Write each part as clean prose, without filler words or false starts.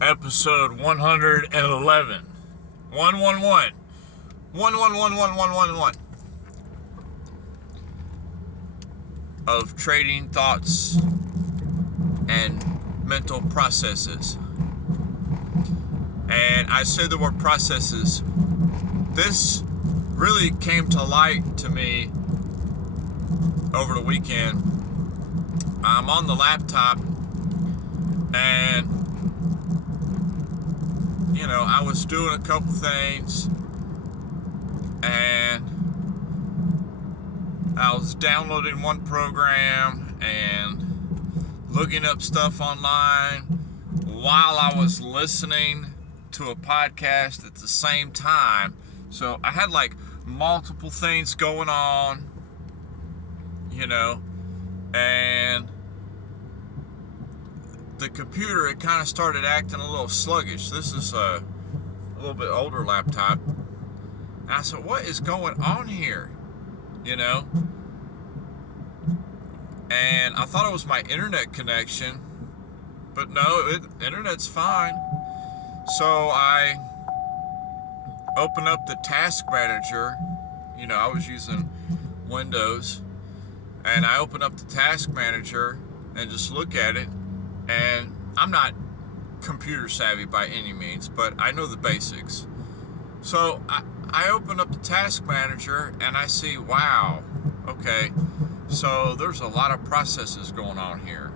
episode 111. 111. 1111111 of trading thoughts and mental processes. And I say the word processes. This really came to light to me over the weekend. I'm on the laptop and I was doing a couple things and I was downloading one program and looking up stuff online while I was listening to a podcast at the same time. So I had like multiple things going on, and the computer, it kind of started acting a little sluggish. This is a little bit older laptop. And I said, what is going on here? And I thought it was my internet connection, but no, internet's fine. So I open up the task manager. I was using Windows, and I open up the task manager and just look at it. And I'm not computer savvy by any means, but I know the basics. So I open up the task manager and I see, wow, okay, so there's a lot of processes going on here.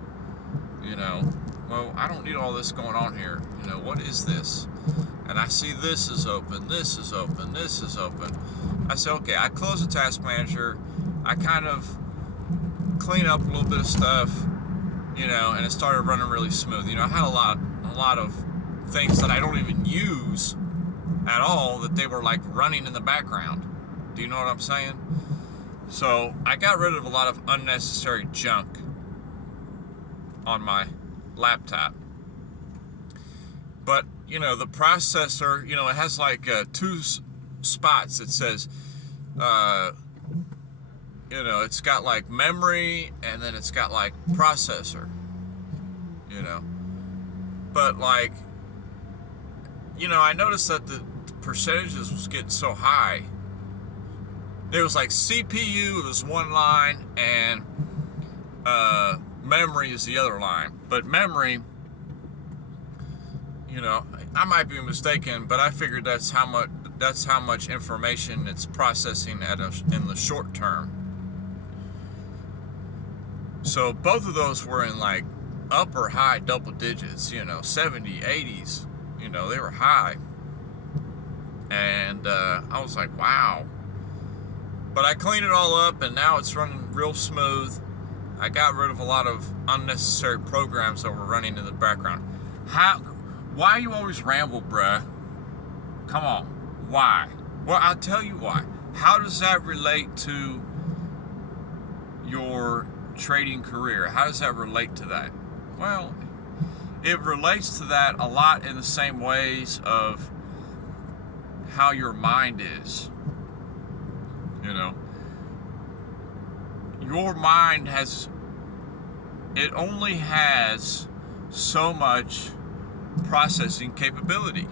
Well, I don't need all this going on here. What is this? And I see this is open, this is open, this is open. I say, okay, I close the task manager. I kind of clean up a little bit of stuff, and it started running really smooth. I had a lot of things that I don't even use at all that they were like running in the background. Do you know what I'm saying? So I got rid of a lot of unnecessary junk on my laptop. But, the processor, it has like two spots. It says, it's got like memory and then it's got like processor, But like, I noticed that the percentages was getting so high. It was like CPU was one line and memory is the other line. But memory, I might be mistaken, but I figured that's how much information it's processing in the short term. So both of those were in like upper high double digits, 70, 80s, they were high. And I was like, wow. But I cleaned it all up and now it's running real smooth. I got rid of a lot of unnecessary programs that were running in the background. Why you always ramble, bruh? Come on. Why? Well, I'll tell you why. How does that relate to your trading career? How does that relate to that? Well, it relates to that a lot in the same ways of how your mind is. Your mind only has so much processing capability.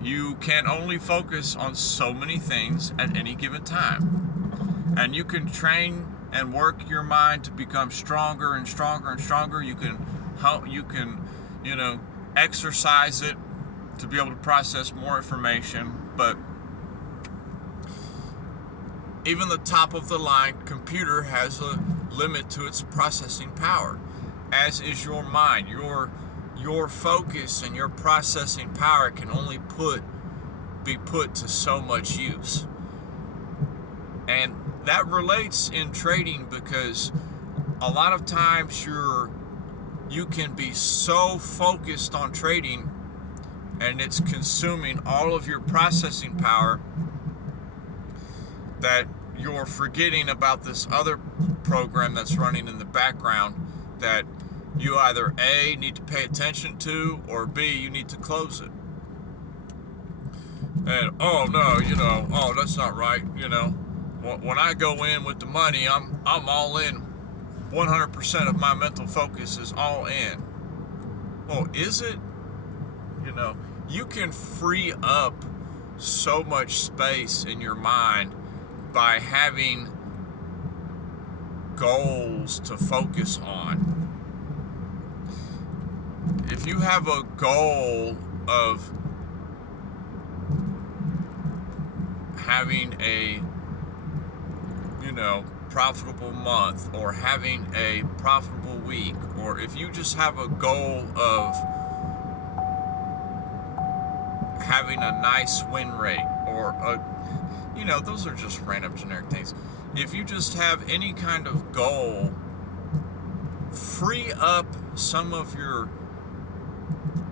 You can only focus on so many things at any given time. And you can train and work your mind to become stronger and stronger and stronger. You can exercise it to be able to process more information. But even the top of the line computer has a limit to its processing power, as is your mind. Your focus and your processing power can only be put to so much use. And that relates in trading because a lot of times you can be so focused on trading and it's consuming all of your processing power that you're forgetting about this other program that's running in the background that you either A, need to pay attention to, or B, you need to close it. And, oh no, that's not right, When I go in with the money, I'm all in. 100% of my mental focus is all in. Well, is it? You know, you can free up so much space in your mind by having goals to focus on. If you have a goal of having a, profitable month, or having a profitable week, or if you just have a goal of having a nice win rate, or those are just random generic things. If you just have any kind of goal, free up some of your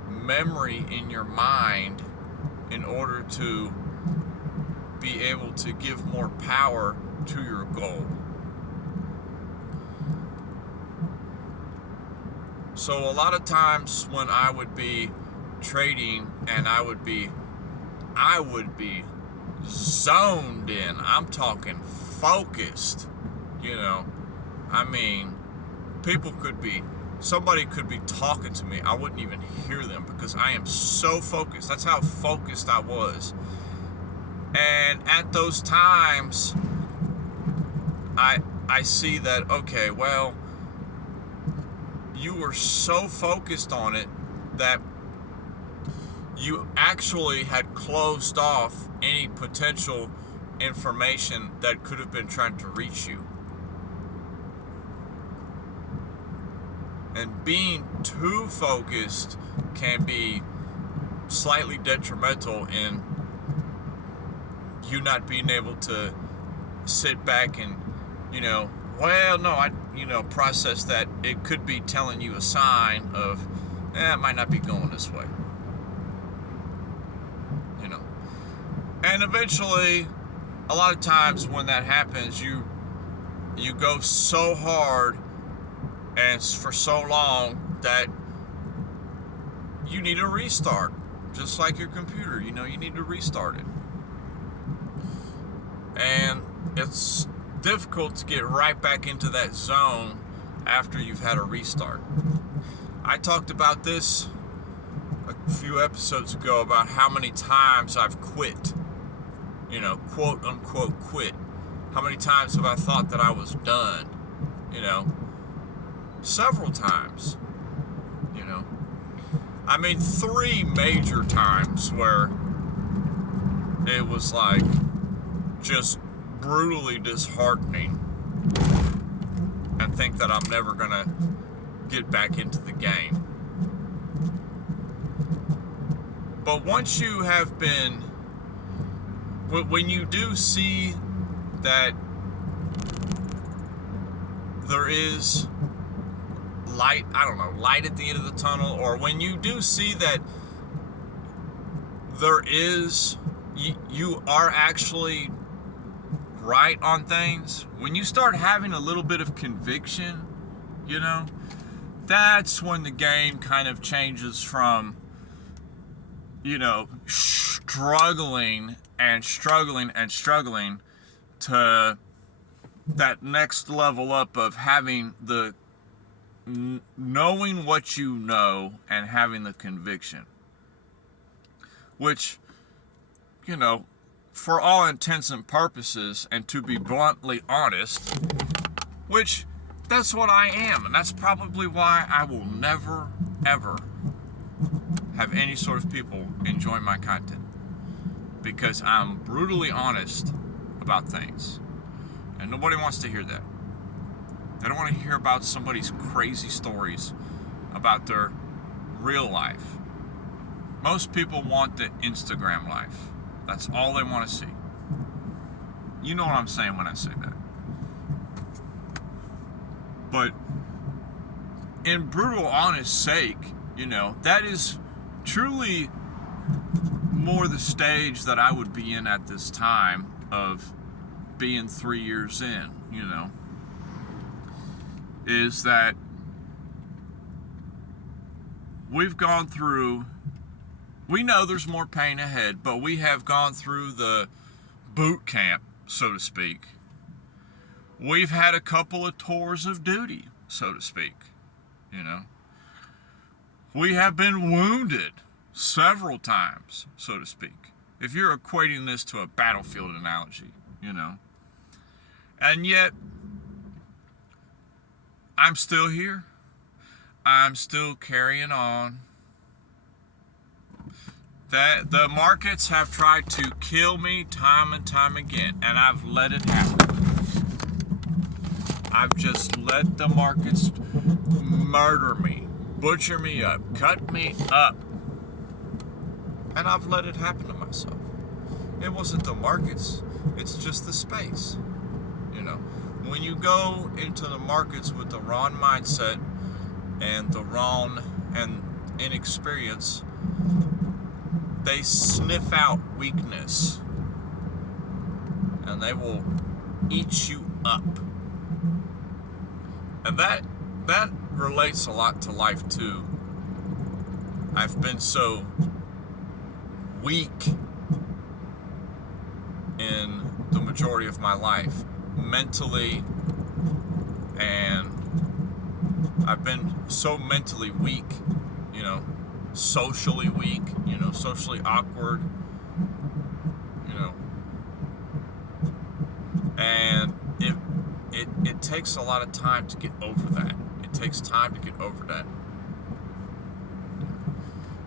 memory in your mind in order to be able to give more power to your goal. So a lot of times when I would be trading and I would be zoned in. I'm talking focused. Somebody could be talking to me. I wouldn't even hear them because I am so focused. That's how focused I was. And at those times, I see that, okay, well, you were so focused on it that you actually had closed off any potential information that could have been trying to reach you. And being too focused can be slightly detrimental in you not being able to sit back and, process that it could be telling you a sign of, it might not be going this way. And eventually, a lot of times when that happens, you go so hard and for so long that you need a restart. Just like your computer, you need to restart it. And it's difficult to get right back into that zone after you've had a restart. I talked about this a few episodes ago about how many times I've quit. Quote unquote quit. How many times have I thought that I was done? Several times. 3 major times where it was like just brutally disheartening and think that I'm never gonna get back into the game. But once you have been, when you do see that there is light at the end of the tunnel, or when you do see that there is, you are actually right on things, when you start having a little bit of conviction, that's when the game kind of changes from, struggling to that next level up of having the knowing what you know and having the conviction, which, for all intents and purposes, and to be bluntly honest, which that's what I am, and that's probably why I will never ever have any sort of people enjoy my content, because I'm brutally honest about things, and nobody wants to hear that. They don't want to hear about somebody's crazy stories about their real life. Most people want the Instagram life. That's all they want to see. You know what I'm saying when I say that. But in brutal honest sake, that is truly more the stage that I would be in at this time of being 3 years in, is that we've gone through, we know there's more pain ahead, but we have gone through the boot camp, so to speak. We've had a couple of tours of duty, so to speak, We have been wounded several times, so to speak. If you're equating this to a battlefield analogy, And yet, I'm still here. I'm still carrying on. That the markets have tried to kill me time and time again, and I've let it happen. I've just let the markets murder me, butcher me up, cut me up. And I've let it happen to myself. It wasn't the markets, it's just the space. When you go into the markets with the wrong mindset and the wrong and inexperience, they sniff out weakness and they will eat you up. And that relates a lot to life too. I've been so weak in the majority of my life, mentally, and I've been so mentally weak, socially weak, socially awkward, and it takes a lot of time to get over that. It takes time to get over that.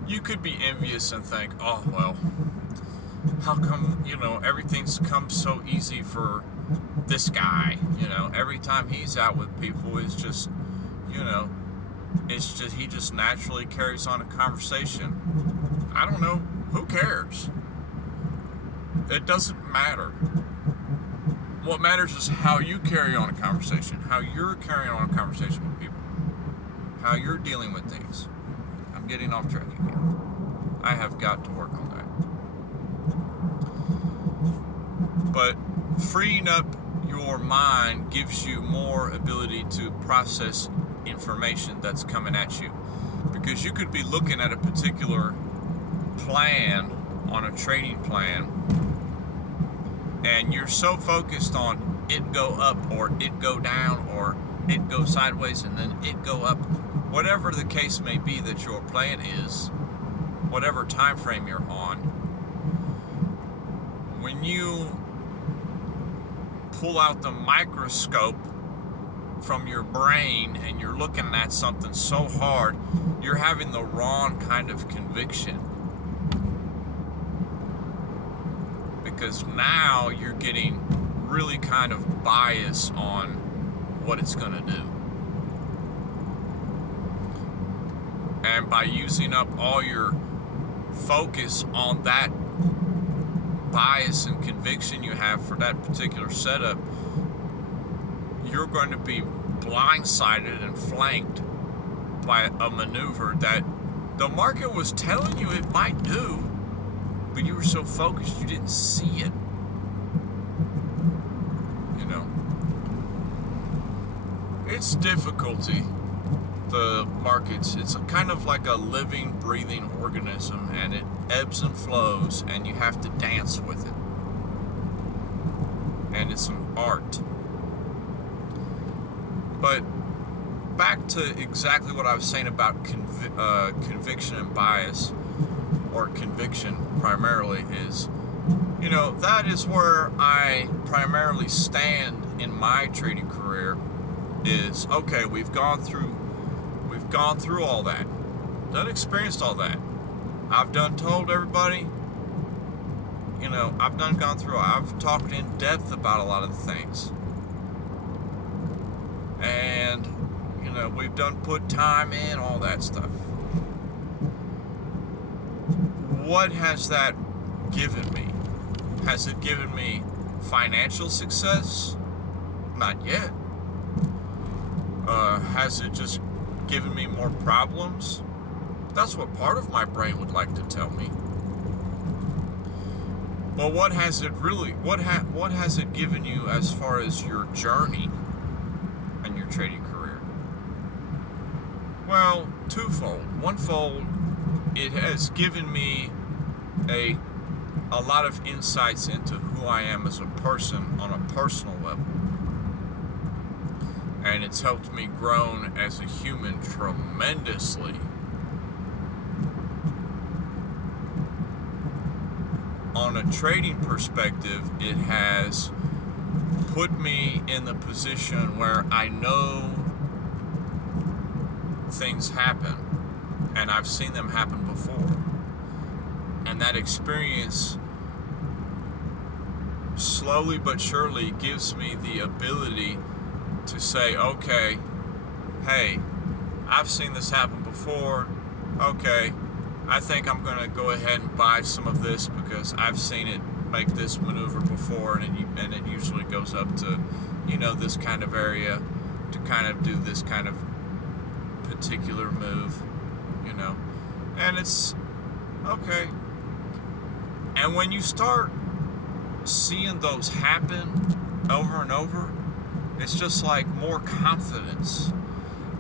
You could be envious and think, oh, well, how come, everything's come so easy for this guy? Every time he's out with people, it's just, he just naturally carries on a conversation. I don't know. Who cares? It doesn't matter. What matters is how you carry on a conversation, how you're carrying on a conversation with people, how you're dealing with things. I'm getting off track again. I have got to work on that. But freeing up your mind gives you more ability to process information that's coming at you. Because you could be looking at a particular plan on a trading plan, and you're so focused on it go up or it go down or it go sideways and then it go up, whatever the case may be that your plan is, whatever time frame you're on. When you pull out the microscope from your brain and you're looking at something so hard, you're having the wrong kind of conviction. Because now you're getting really kind of bias on what it's going to do. And by using up all your focus on that bias and conviction you have for that particular setup, you're going to be blindsided and flanked by a maneuver that the market was telling you it might do, but you were so focused you didn't see it. It's difficulty. The markets, it's kind of like a living, breathing organism, and it ebbs and flows, and you have to dance with it. And it's an art. But back to exactly what I was saying about conviction and bias, or conviction primarily, is, that is where I primarily stand in my trading career. Is okay, we've gone through all that, experienced all that. I've told everybody, I've talked in depth about a lot of the things, and we've put time in, all that stuff. What has that given me? Has it given me financial success? Not yet. Has it just given me more problems? That's what part of my brain would like to tell me. But what has it given you as far as your journey and your trading career? Well, twofold. Onefold, it has given me a lot of insights into who I am as a person on a personal level. And it's helped me grow as a human tremendously. a trading perspective, it has put me in the position where I know things happen, and I've seen them happen before. And that experience slowly but surely gives me the ability to say, okay, hey, I've seen this happen before. Okay, I think I'm going to go ahead and buy some of this because I've seen it make this maneuver before, and it usually goes up to, this kind of area to kind of do this kind of particular move, and it's okay. And when you start seeing those happen over and over, it's just like more confidence,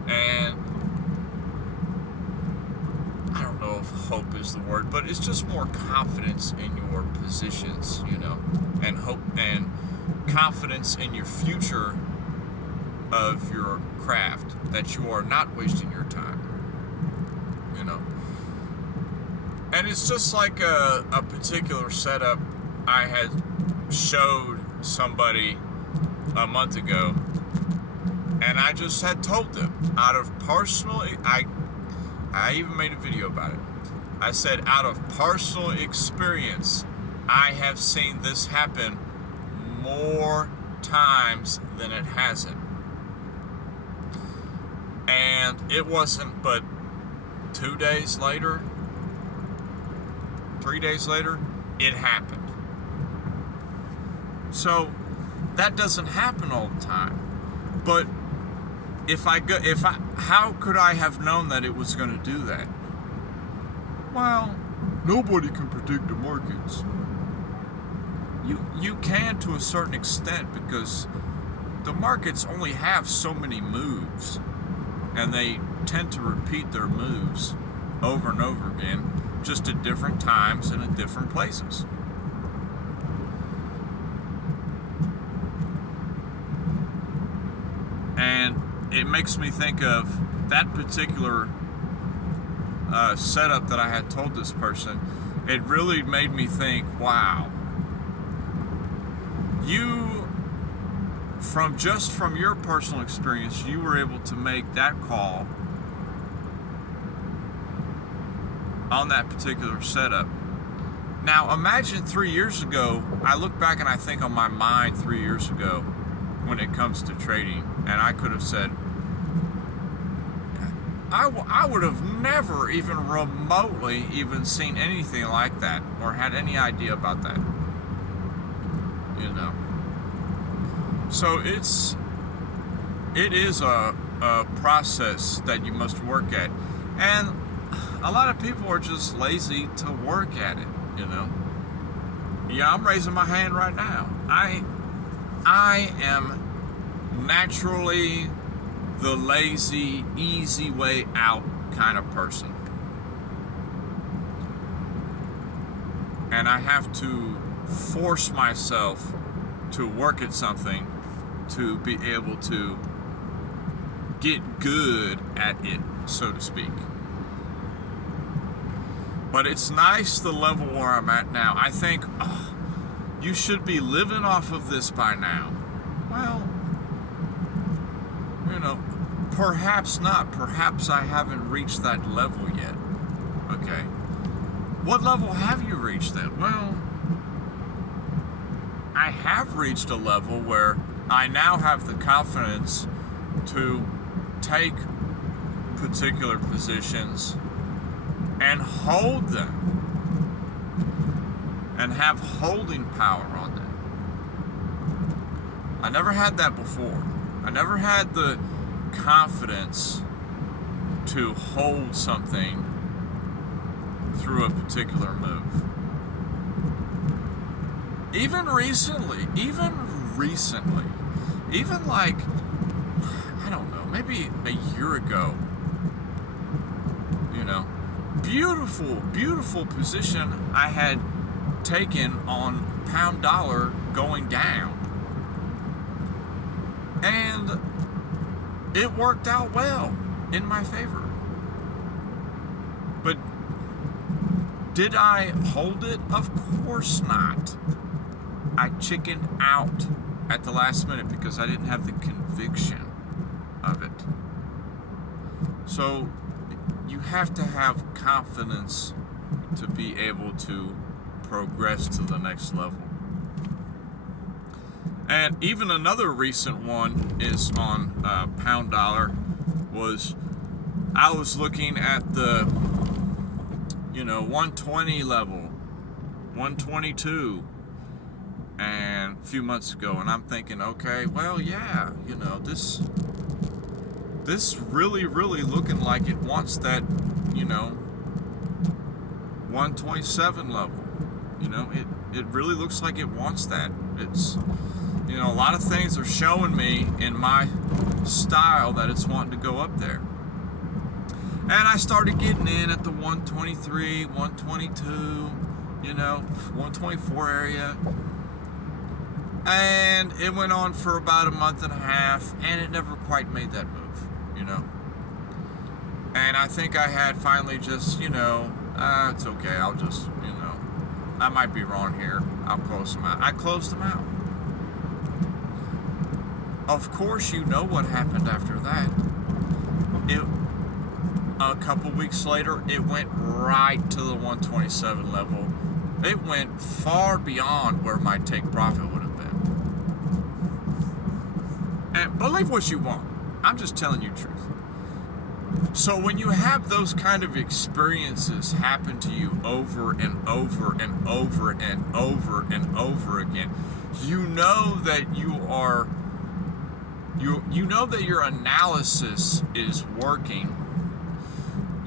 and I don't know if hope is the word, but it's just more confidence in your positions, and hope and confidence in your future of your craft, that you are not wasting your time, And it's just like a particular setup I had showed somebody a month ago, and I just had told them out of personal, I even made a video about it. I said, out of personal experience, I have seen this happen more times than it hasn't. And it wasn't but 2 days later, 3 days later, it happened. So that doesn't happen all the time. But how could I have known that it was going to do that? Well, nobody can predict the markets. You can to a certain extent, because the markets only have so many moves, and they tend to repeat their moves over and over again, just at different times and at different places. And it makes me think of that particular setup that I had told this person. It really made me think, wow, from your personal experience, you were able to make that call on that particular setup. Now imagine 3 years ago, I look back and I think on my mind 3 years ago when it comes to trading, and I could have said, I would have never even remotely even seen anything like that or had any idea about that, So it is a process that you must work at, and a lot of people are just lazy to work at it, Yeah, I'm raising my hand right now. I am naturally the lazy, easy way out kind of person. And I have to force myself to work at something to be able to get good at it, so to speak. But it's nice the level where I'm at now. I think, you should be living off of this by now. Well, perhaps not. Perhaps I haven't reached that level yet. Okay. What level have you reached then? Well, I have reached a level where I now have the confidence to take particular positions and hold them and have holding power on them. I never had that before. I never had the confidence to hold something through a particular move. Even recently, even like, I don't know, maybe a year ago, beautiful position I had taken on pound dollar going down. And it worked out well in my favor. But Did I hold it? Of course not. I chickened out at the last minute because I didn't have the conviction of it. So you have to have confidence to be able to progress to the next level. And even another recent one is on Pound Dollar. I was looking at the 120 level, 122, and a few months ago, and I'm thinking, okay, well, yeah, this really looking like it wants that 127 level. It really looks like it wants that. It's a lot of things are showing me in my style that it's wanting to go up there. And I started getting in at the 123, 122, 124 area. And it went on for about a month and a half, and it never quite made that move, And I think I had finally just, it's okay, I'll just, I might be wrong here. I'll close them out. I closed them out. Of course, you know what happened after that. A couple weeks later, it went right to the 127 level. It went far beyond where my take profit would have been. And believe what you want. I'm just telling you the truth. So when you have those kind of experiences happen to you over and over and over and over and over again, you know that you know that your analysis is working.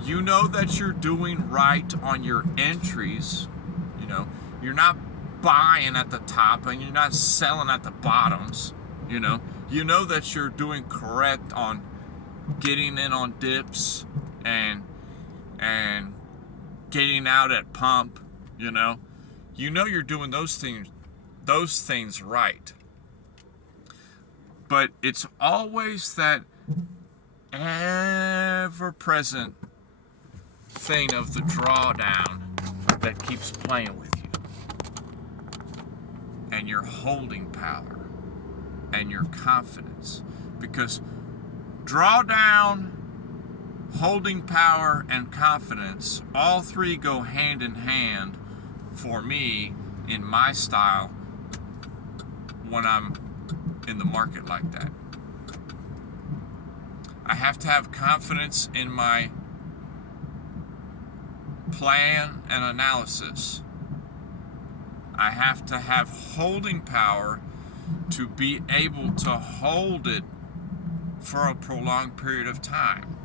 You know that you're doing right on your entries. You're not buying at the top and you're not selling at the bottoms. You know that you're doing correct on getting in on dips and getting out at pump. You're doing those things right. But it's always that ever-present thing of the drawdown that keeps playing with you, and your holding power and your confidence, because drawdown, holding power, and confidence, all three go hand in hand for me in my style when I'm in the market like that. I have to have confidence in my plan and analysis. I have to have holding power to be able to hold it for a prolonged period of time.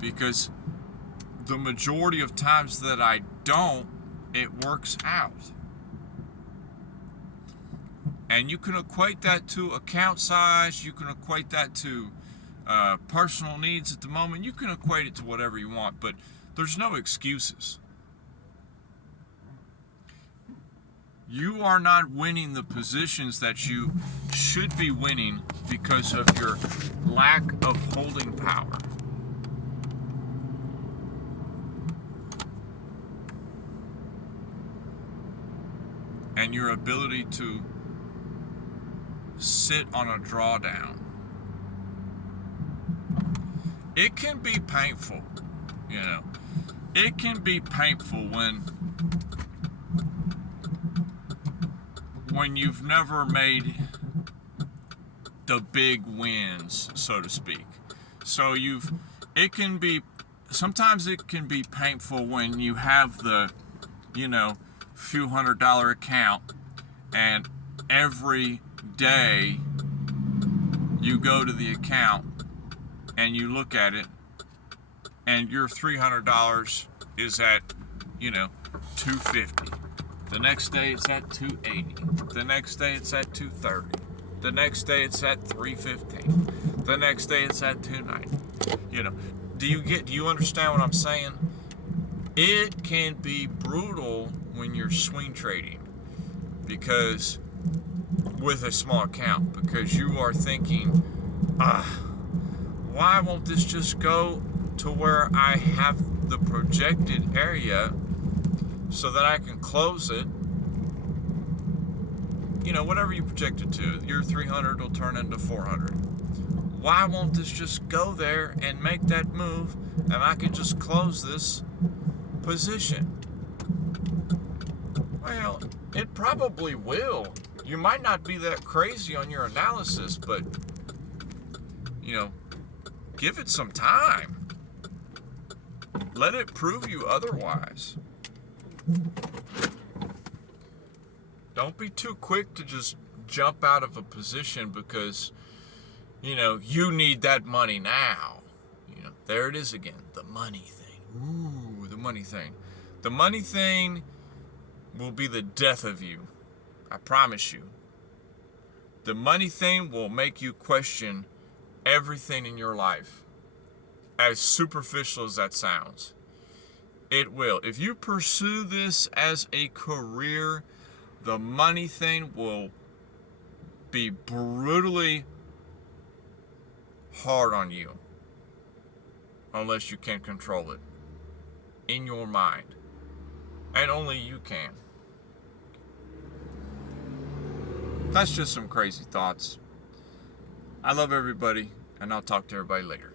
Because the majority of times that I don't, it works out. And you can equate that to account size, you can equate that to personal needs at the moment, you can equate it to whatever you want, but there's no excuses. You are not winning the positions that you should be winning because of your lack of holding power. And your ability to sit on a drawdown. It can be painful, It can be painful when you've never made the big wins, so to speak. So sometimes it can be painful when you have the, few $100 account, and every day you go to the account and you look at it and your $300 is at, $250. The next day it's at $280. The next day it's at $230. The next day it's at $315. The next day it's at $290. Do you understand what I'm saying? It can be brutal when you're swing trading because with a small account, because you are thinking, why won't this just go to where I have the projected area so that I can close it. You know, whatever you project it to, your 300 will turn into 400. Why won't this just go there and make that move, and I can just close this position? Well, it probably will. You might not be that crazy on your analysis, but, you know, give it some time. Let it prove you otherwise. Don't be too quick to just jump out of a position because, you know, you need that money now. You know, there it is again, the money thing. Ooh, the money thing. The money thing will be the death of you. I promise you. The money thing will make you question everything in your life. As superficial as that sounds, it will. If you pursue this as a career, the money thing will be brutally hard on you unless you can control it in your mind. And only you can. That's just some crazy thoughts. I love everybody, and I'll talk to everybody later.